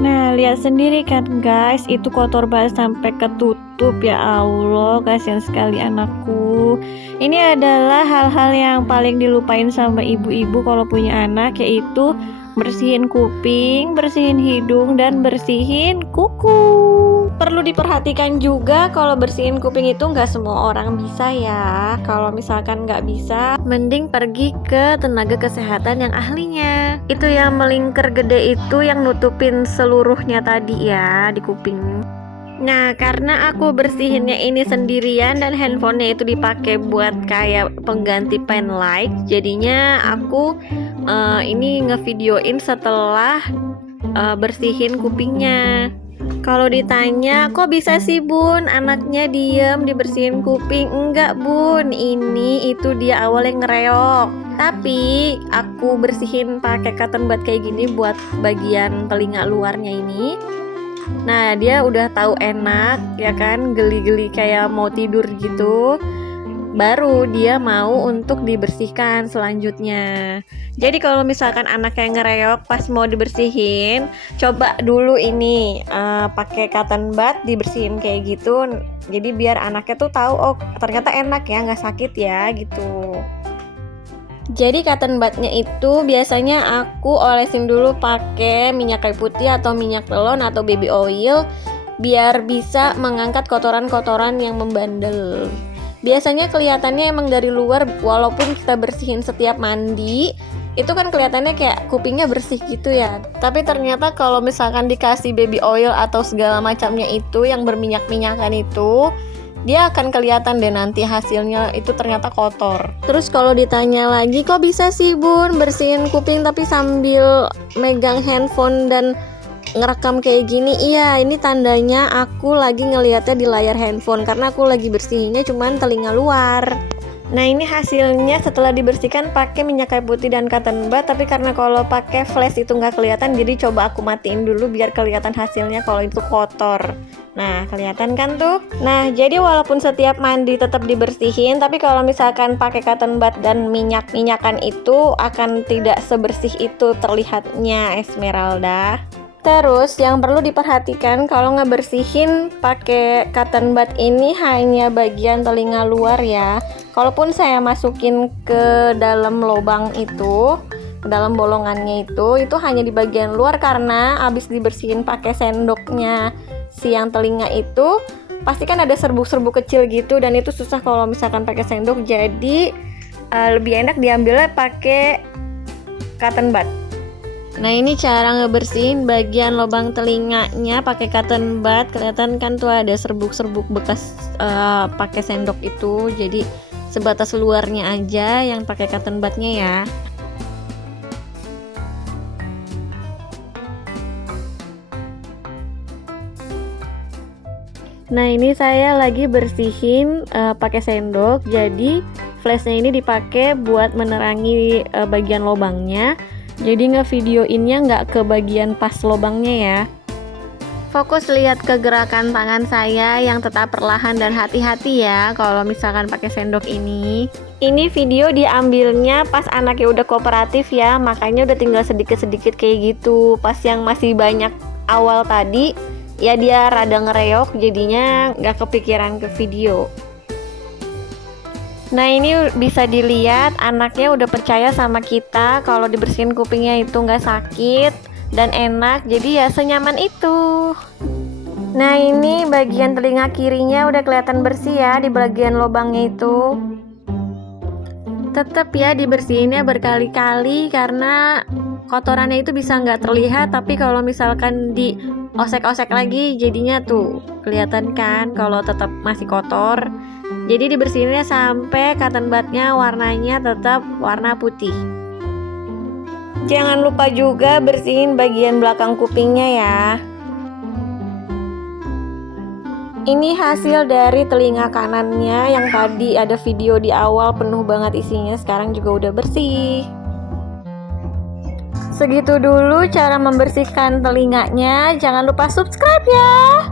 Nah, lihat sendiri kan guys, itu kotor banget sampai ketutup. Ya Allah, kasihan sekali anakku. Ini adalah hal-hal yang paling dilupain sama ibu-ibu kalau punya anak, yaitu bersihin kuping, bersihin hidung, dan bersihin kuku. Perlu diperhatikan juga kalau bersihin kuping itu nggak semua orang bisa ya. Kalau misalkan nggak bisa, mending pergi ke tenaga kesehatan yang ahlinya. Itu yang melingkar gede itu yang nutupin seluruhnya tadi ya di kuping. Nah, karena aku bersihinnya ini sendirian dan handphonenya itu dipakai buat kayak pengganti pen light, jadinya aku ini ngevideoin setelah bersihin kupingnya. Kalau ditanya, kok bisa sih bun anaknya diem dibersihin kuping? Enggak bun, ini itu dia awalnya ngereok. Tapi aku bersihin pakai cotton bud kayak gini buat bagian telinga luarnya ini. Nah, dia udah tahu enak ya kan, geli-geli kayak mau tidur gitu. Baru dia mau untuk dibersihkan selanjutnya. Jadi kalau misalkan anaknya ngereok pas mau dibersihin, coba dulu ini pakai cotton bud dibersihin kayak gitu. Jadi biar anaknya tuh tahu, oh ternyata enak ya, nggak sakit ya gitu. Jadi cotton budnya itu biasanya aku olesin dulu pakai minyak kayu putih atau minyak telon atau baby oil biar bisa mengangkat kotoran-kotoran yang membandel. Biasanya kelihatannya emang dari luar, walaupun kita bersihin setiap mandi, itu kan kelihatannya kayak kupingnya bersih gitu ya. Tapi ternyata kalau misalkan dikasih baby oil atau segala macamnya itu yang berminyak-minyakan itu, dia akan kelihatan deh nanti hasilnya itu ternyata kotor. Terus kalau ditanya lagi, kok bisa sih bun bersihin kuping tapi sambil megang handphone dan ngerekam kayak gini? Iya, ini tandanya aku lagi ngelihatnya di layar handphone karena aku lagi bersihinnya cuman telinga luar. Nah, ini hasilnya setelah dibersihkan pakai minyak kayu putih dan cotton bud, tapi karena kalau pakai flash itu nggak kelihatan, jadi coba aku matiin dulu biar kelihatan hasilnya kalau itu kotor. Nah, kelihatan kan tuh? Nah, jadi walaupun setiap mandi tetap dibersihin, tapi kalau misalkan pakai cotton bud dan minyak-minyakan itu akan tidak sebersih itu terlihatnya, Esmeralda. Terus yang perlu diperhatikan kalau ngebersihin pakai cotton bud ini hanya bagian telinga luar ya. Kalaupun saya masukin ke dalam lubang itu, ke dalam bolongannya itu hanya di bagian luar karena abis dibersihin pakai sendoknya si yang telinga itu pasti kan ada serbuk-serbuk kecil gitu dan itu susah kalau misalkan pakai sendok. Jadi lebih enak diambilnya pakai cotton bud. Nah, ini cara ngebersihin bagian lubang telinganya pakai cotton bud. Kelihatan kan tuh ada serbuk-serbuk bekas pakai sendok itu. Jadi sebatas luarnya aja yang pakai cotton budnya ya. Nah, ini saya lagi bersihin pakai sendok. Jadi flashnya ini dipakai buat menerangi bagian lubangnya. Jadi ngevideoinnya nggak ke bagian pas lubangnya ya. Fokus lihat ke gerakan tangan saya yang tetap perlahan dan hati-hati ya kalau misalkan pakai sendok ini. Ini video diambilnya pas anaknya udah kooperatif ya, makanya udah tinggal sedikit-sedikit kayak gitu. Pas yang masih banyak awal tadi, ya dia rada ngereok jadinya nggak kepikiran ke video. Nah, ini bisa dilihat anaknya udah percaya sama kita kalau dibersihin kupingnya itu nggak sakit dan enak, jadi ya senyaman itu. Nah, ini bagian telinga kirinya udah kelihatan bersih ya di bagian lubangnya itu. Tetap ya dibersihinnya berkali-kali karena kotorannya itu bisa nggak terlihat, tapi kalau misalkan di osek-osek lagi jadinya tuh kelihatan kan kalau tetap masih kotor. Jadi dibersihinnya sampai cotton budnya warnanya tetap warna putih. Jangan lupa juga bersihin bagian belakang kupingnya ya. Ini hasil dari telinga kanannya yang tadi ada video di awal penuh banget isinya, sekarang juga udah bersih. Segitu dulu cara membersihkan telinganya. Jangan lupa subscribe ya.